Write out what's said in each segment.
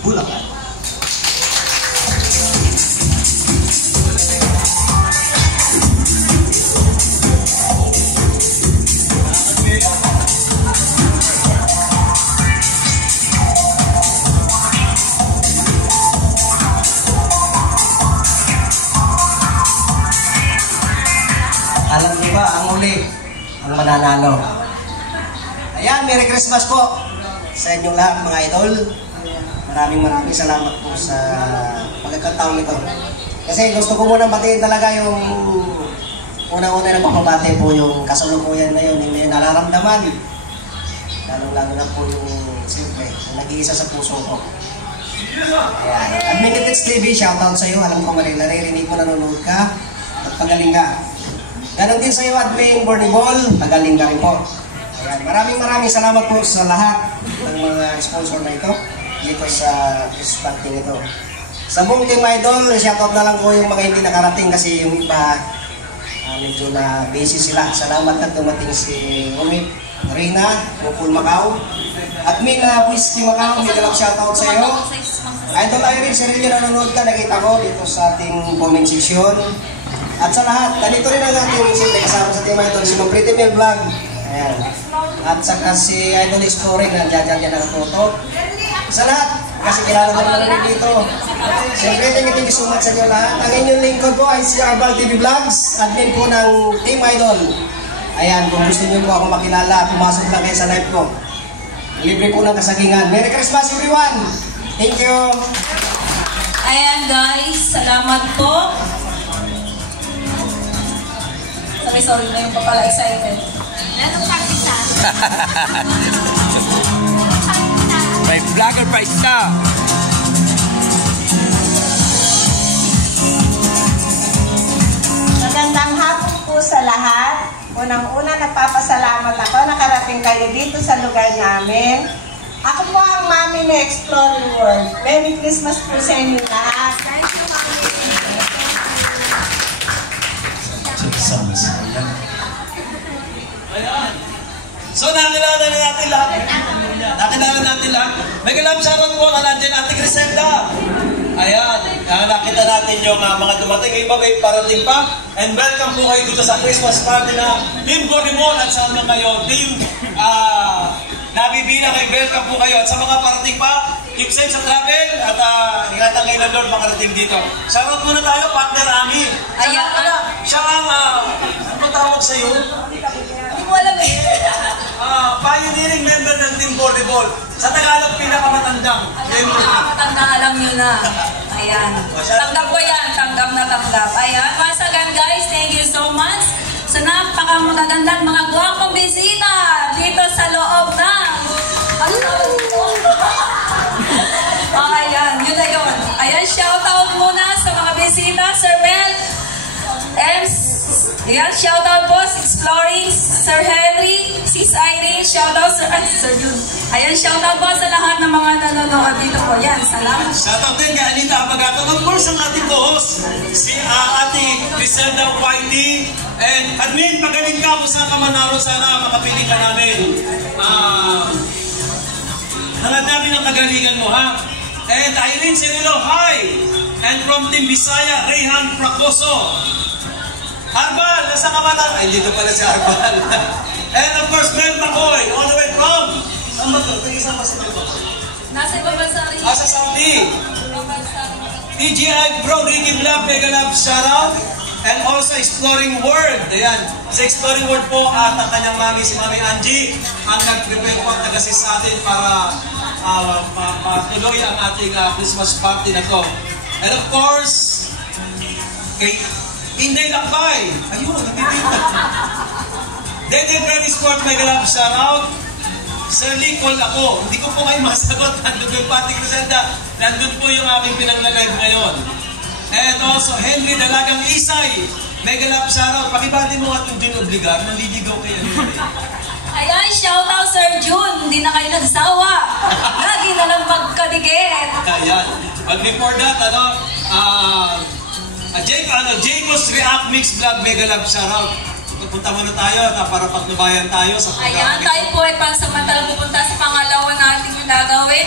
Bulacan. Alam niyo ba, ang uli, ang mananalo. Ayan, Merry Christmas po sa inyong lahat mga idol. Maraming salamat po sa pagkakataon nito. Kasi gusto ko munang batiin talaga yung unang-una na pagpapati po yung kasalukuyan ngayon, yung may nararamdaman. Lalo na po yung simple, yung nag-iisa sa puso ko. Ayan. Adminiteds TV, shoutout sa iyo. Alam ko naririnig mo, nanonood ka at pagaling ka. Ganon din sa iyo, Admin Bornibol, pagaling ka rin po. Ayan. Maraming salamat po sa lahat ng mga sponsor na ito dito sa Christmas party nito. Sa buong Team Idol, shoutout na lang po yung mga hindi nakarating kasi yung iba medyo na busy sila. Salamat na dumating si Umit Rina, Pupul Macau. Admin na Whiskey Macau, may galap shoutout sa iyo. Idol Irene, sa rin yung nanonood ka, nakita ko dito sa ating comment section. At sa lahat, ganito rin ang ating siyempre kasama sa Team Idol, si Pretty Mel Vlog. Ayan. At saka si Idol Exploring, nandiyan dyan nakatutok. Sa lahat, kasi kilala naman rin dito. Siyempre, thank you so much sa inyo lahat. Ang inyong lingkod po ay si Arbal TV Vlogs, admin po ng Team Idol. Ayan, kung gusto niyo po ako makilala, pumasok lang kayo sa live ko. Libre po ng kasagingan. Merry Christmas everyone! Thank you! Ayan guys, salamat po. Sorry na yung papala excited. Anong pakita? May vlogger pa isa. Magandang hapon po sa lahat. Unang-una, nagpapasalamat ako. Nakarating kayo dito sa lugar namin. Ako po ang Mami na Exploring World. Merry Christmas po sa inyo lahat. Thank you, Mami. So nakilala na natin lahat. May galap shoutout po na nandiyan Ate Griselda. Ayan, nakita natin yung mga dumating. Yung iba may parating pa. And welcome po kayo dito sa Christmas party na Team Gorimon at sa mga ngayon. Team Nabibilang ay welcome po kayo. At sa mga parating pa, keep safe sa travel. At ingatan kayo ng Lord makarating dito. Shoutout muna tayo, partner Ami. Ayan. Siya ang, ano tawag sa'yo? Hindi mo alam eh. Pioneering member ng Team Volleyball. Sa Tagalog, pinakamatandang member. Pinakamatandang, alam nyo na. Ayan. Tanggap ko yan. Tanggap na tanggap. Ayan. Once again guys, thank you so much. Sa napakamagagandang mga gwapong bisita dito sa loob ng ayan, yun na yun. Ayan, shoutout muna sa mga bisita. Sir Mel, ayan, shoutout po sa Exploring, Sir Henry, Sis Irene, shoutout Sir Jun. Ayan, shoutout po sa lahat ng mga nanonood dito po. Yan, salamat. Shoutout din kay Anita Abagaton. Of course, ang ating co-host, si Ate Griselda Whitey. And admin, pagaling ka kung saan ka manaro, sana makapili ka namin. Hangadami ng kagalingan mo, ha? And Irene Cirilo, hi! And from Team Bisaya, Rayhan Fracoso. Arbal, nasa ka man? Ay, dito pala si Arbal. And of course, Mel Macoy, all the way from... Saan ba ito? Isang ba si Mel Macoy? Nasa ibang bansa rin. Sa Saudi. TGI Bro, Ricky Vlog, Mega Love, shoutout. And also Exploring World. Ayan. Sa Exploring World po at ang kanyang mami, si Mami Angie, ang nag-prepare po at nag-assist sa atin para patuloy ang ating Christmas party na to. And of course, kay Inday Lakbay. Ayun, nabibigyan. Dede Freddy Sport, Mega Love, shoutout. Sir Nicole ako. Hindi ko po kayo masagot. Nandun yung Pati Griselda. Nandun po yung aking pinang-live ngayon. And also, Henry Dalagang Isay. Mega love shoutout. Pakibati mo nga itong June Obligar. Naliligaw kayo. Ayan, shoutout Sir June. Hindi na kayo nagsawa. Lagi na lang magkadikit. Ayan. But before that, Jacob's React Mix Vlog, Mega love shoutout. Punta muna tayo para pagnubayan tayo sa program. Ayan, tayo po ay pansamantala pupunta sa pangalawa natin yung gagawin.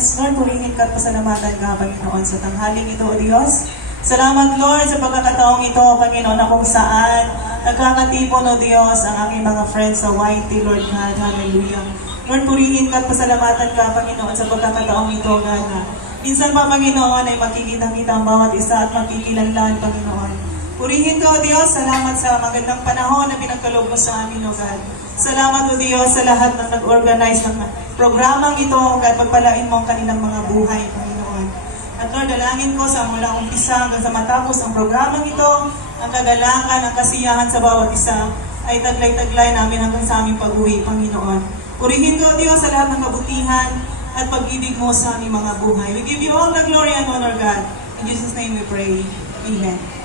Yes, Lord, purihin ka at pasalamatan ka, Panginoon, sa tanghaling ito, O Diyos. Salamat, Lord, sa pagkakataong ito, Panginoon, na kung saan nagkakatipon, O Diyos, ang aking mga friends sa YT, Lord God. Hallelujah. Lord, purihin ka at pasalamatan ka, Panginoon, sa pagkakataong ito, God. Minsan pa, Panginoon, ay makikita-kita ang bawat isa at makikilanlan, Panginoon. Purihin ka, O Diyos, salamat sa magandang panahon na pinagkaloob mo sa amin, O God. Salamat, O Diyos, sa lahat ng nag-organize ng programang ito, O God, pagpalain mo ang kanilang mga buhay, Panginoon. At Lord, dalangin ko sa mula umpisa hanggang sa matapos ang programang ito, ang kagalakan, ang kasiyahan sa bawat isa, ay taglay-taglay namin hanggang sa aming pag-uwi, Panginoon. Purihin ko, O Diyos, sa lahat ng kabutihan at pag-ibig mo sa aming mga buhay. We give you all the glory and honor, God. In Jesus' name we pray. Amen.